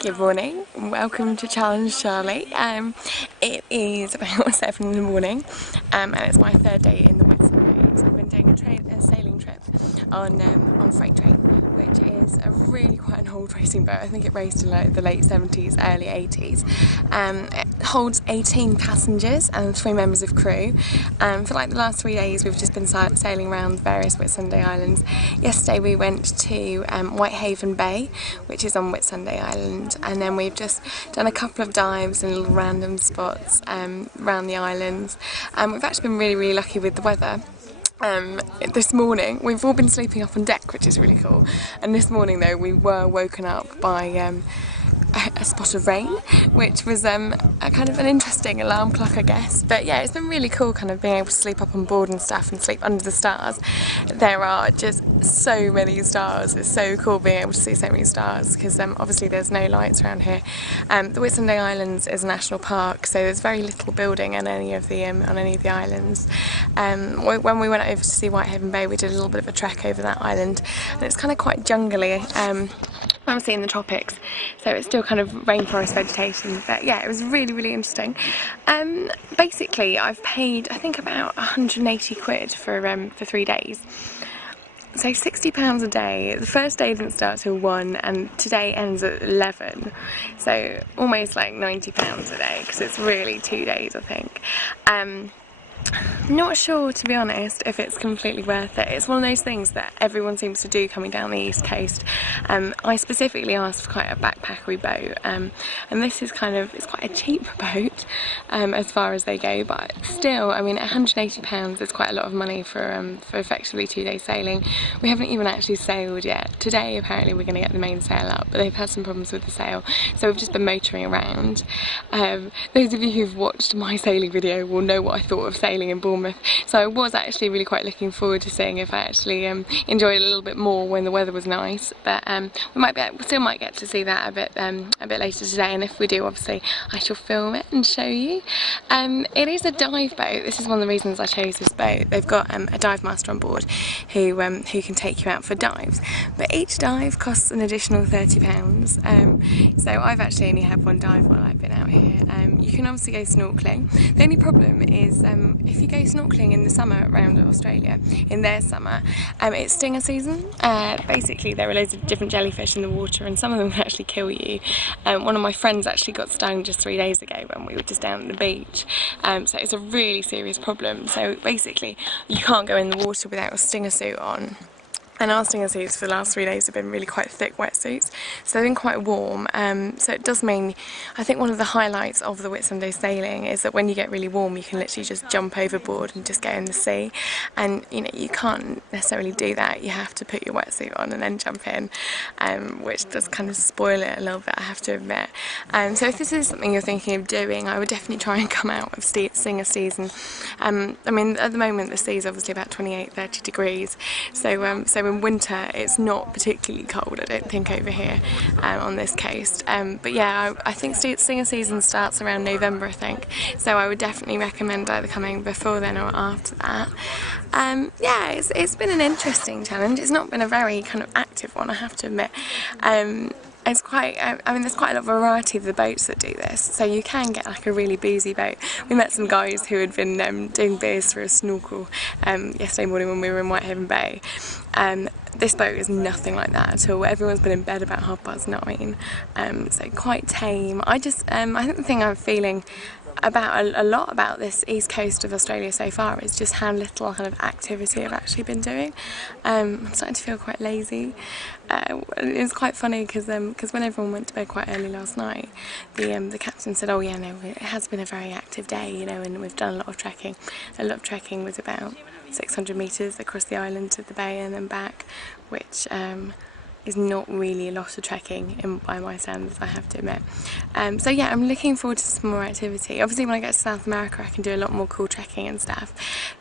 Good morning, welcome to Challenge Charlie. It is about 7 in the morning and it's my third day in the Whitsundays. I've been doing a sailing trip on freight train, which is a really quite an old racing boat. I think it raced in like the late 70s, early 80s. It holds 18 passengers and 3 members of crew. For like the last 3 days we've just been sailing around various Whitsunday Islands. Yesterday we went to Whitehaven Bay, which is on Whitsunday Island, and then we've just done a couple of dives in little random spots around the islands. We've actually been really lucky with the weather. This morning we've all been sleeping up on deck, which is really cool, and this morning though we were woken up by a spot of rain, which was a kind of an interesting alarm clock, I guess. But yeah, it's been really cool kind of being able to sleep up on board and stuff and sleep under the stars. There are just so many stars. It's so cool being able to see so many stars because obviously there's no lights around here. The Whitsunday Islands is a national park, so there's very little building on any of the islands. When we went over to see Whitehaven Bay, we did a little bit of a trek over that island, and it's kind of quite jungly. Obviously in the tropics, so it's still kind of rainforest vegetation, but yeah, it was really interesting. Basically I've paid I think about 180 quid for 3 days, so £60 a day. The first day didn't start till 1 and today ends at 11, so almost like £90 a day because it's really 2 days I think. Not sure, to be honest, if it's completely worth it. It's one of those things that everyone seems to do coming down the east coast. I specifically asked for quite a backpackery boat, and this is it's quite a cheap boat as far as they go, but still, I mean, £180 is quite a lot of money for effectively 2 days sailing. We haven't even actually sailed yet. Today apparently we're going to get the main sail up, but they've had some problems with the sail, so we've just been motoring around. Those of you who've watched my sailing video will know what I thought of sailing in Bournemouth, so I was actually really quite looking forward to seeing if I actually enjoyed it a little bit more when the weather was nice. But we still might get to see that a bit later today, and if we do, obviously I shall film it and show you. It is a dive boat. This is one of the reasons I chose this boat. They've got a dive master on board who can take you out for dives, but each dive costs an additional £30. So I've actually only had one dive while I've been out here. You can obviously go snorkeling. The only problem is if you go snorkeling in the summer around Australia, in their summer, it's stinger season. Basically there are loads of different jellyfish in the water and some of them can actually kill you. One of my friends actually got stung just 3 days ago when we were just down at the beach, so it's a really serious problem. So basically you can't go in the water without a stinger suit on. And our stinger suits for the last 3 days have been really quite thick wetsuits, so they've been quite warm. So it does mean, I think one of the highlights of the Whitsunday sailing is that when you get really warm you can literally just jump overboard and just go in the sea, and you know, you can't necessarily do that. You have to put your wetsuit on and then jump in, which does kind of spoil it a little bit, I have to admit. So if this is something you're thinking of doing, I would definitely try and come out of stinger season. I mean, at the moment the sea is obviously about 28-30 degrees, so in winter it's not particularly cold, I don't think, over here on this coast. But yeah, I think stinger season starts around November, I think, so I would definitely recommend either coming before then or after that. Yeah, it's been an interesting challenge. It's not been a very kind of active one, I have to admit. It's quite, I mean, there's quite a lot of variety of the boats that do this, so you can get like a really boozy boat. We met some guys who had been doing beers through a snorkel yesterday morning when we were in Whitehaven Bay. This boat is nothing like that at all. Everyone's been in bed about 9:30, so quite tame. I think the thing I'm feeling about a lot about this east coast of Australia so far is just how little kind of activity I've actually been doing. I'm starting to feel quite lazy. It was quite funny because when everyone went to bed quite early last night, the captain said, "Oh yeah, no, it has been a very active day, you know, and we've done a lot of trekking." A lot of trekking was about 600 metres across the island to the bay and then back, which is not really a lot of trekking by my standards, I have to admit. So yeah, I'm looking forward to some more activity. Obviously when I get to South America I can do a lot more cool trekking and stuff,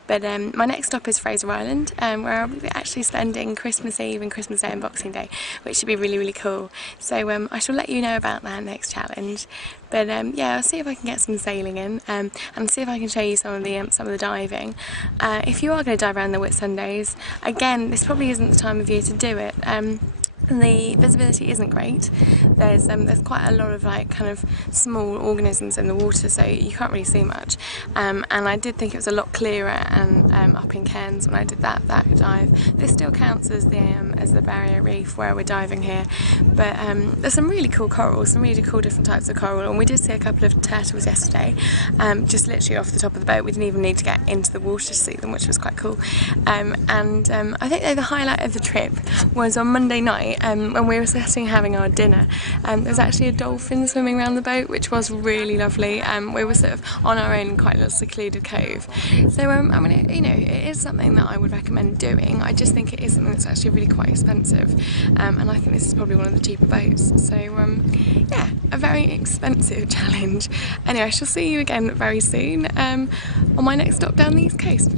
but my next stop is Fraser Island, where I'll be actually spending Christmas Eve and Christmas Day and Boxing Day, which should be really cool. So I shall let you know about that next challenge. But yeah, I'll see if I can get some sailing in, and see if I can show you some of the diving. If you are going to dive around the Whitsundays, again, this probably isn't the time of year to do it. The visibility isn't great. There's quite a lot of like kind of small organisms in the water, so you can't really see much. And I did think it was a lot clearer and up in Cairns when I did that dive. This still counts as the barrier reef where we're diving here, but there's some really cool corals, some really cool different types of coral, and we did see a couple of turtles yesterday, just literally off the top of the boat. We didn't even need to get into the water to see them, which was quite cool. I think the highlight of the trip was on Monday night. When we were sitting having our dinner, there was actually a dolphin swimming around the boat, which was really lovely. We were sort of on our own in quite a little secluded cove. So I mean, it is something that I would recommend doing. I just think it is something that's actually really quite expensive, and I think this is probably one of the cheaper boats. So yeah, a very expensive challenge. Anyway, I shall see you again very soon on my next stop down the East Coast.